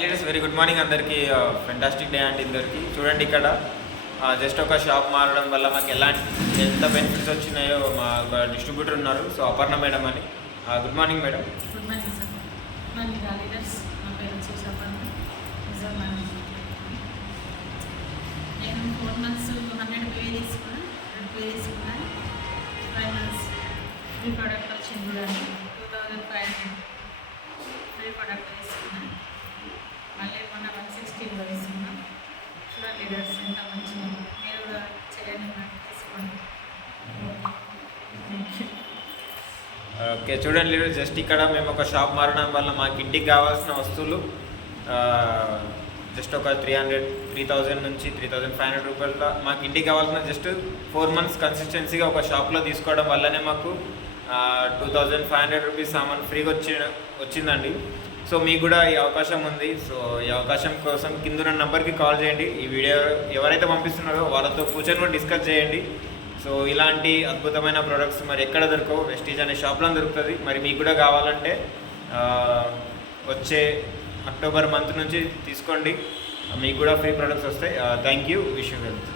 Leaders very good morning అందరికీ. Fantastic day అండి అందరికీ. చూడండి ఇక్కడ జస్ట్ ఒక షాప్ మారడం వల్ల మాకు ఎంత బెనిఫిట్స్ వచ్చినాయో మా డిస్ట్రిబ్యూటర్ ఉన్నారు. సో అపర్ణ మేడం అని. Good morning madam. Good morning sir. Good morning leaders. నా పేరు వచ్చేసి అపర్ణ. నేను 4 months 100 పే తీసుకున్నాను. 5 months ఫ్రీ ప్రోడక్ట్ వచ్చింది చూడండి. 2500 ఫ్రీ ప్రోడక్ట్ తీసుకున్నాను. మళ్ళీ మొన్న 160 తీసుకున్నాను. చూడండి లీడర్స్ ఎంత మంచిగా మీరు కూడా చేయండి, తీసుకోండి. ఓకే చూడండి లీడర్, జస్ట్ ఇక్కడ మేము ఒక షాప్ మారడం వల్ల మాకు ఇంటికి కావాల్సిన వస్తువులు జస్ట్ ఒక 3,000 నుంచి 3,500 రూపాయల మాకు ఇంటికి కావాల్సిన జస్ట్ 4 months కన్సిస్టెన్సీగా ఒక షాప్లో తీసుకోవడం వల్లనే మాకు 2,500 రూపీస్ సామాన్ ఫ్రీగా వచ్చిందండి. సో మీకు కూడా ఈ అవకాశం ఉంది. సో ఈ అవకాశం కోసం కింద ఉన్న నెంబర్కి కాల్ చేయండి. ఈ వీడియో ఎవరైతే పంపిస్తున్నారో వాళ్ళతో కూర్చొని కూడా డిస్కస్ చేయండి. సో ఇలాంటి అద్భుతమైన ప్రోడక్ట్స్ మరి ఎక్కడ దొరకవు, వెస్టీజ్ అనే షాప్లో దొరుకుతుంది. మరి మీకు కూడా కావాలంటే వచ్చే అక్టోబర్ మంత్ నుంచి తీసుకోండి, మీకు కూడా ఫ్రీ ప్రోడక్ట్స్ వస్తాయి. Thank you. Wish you wealth.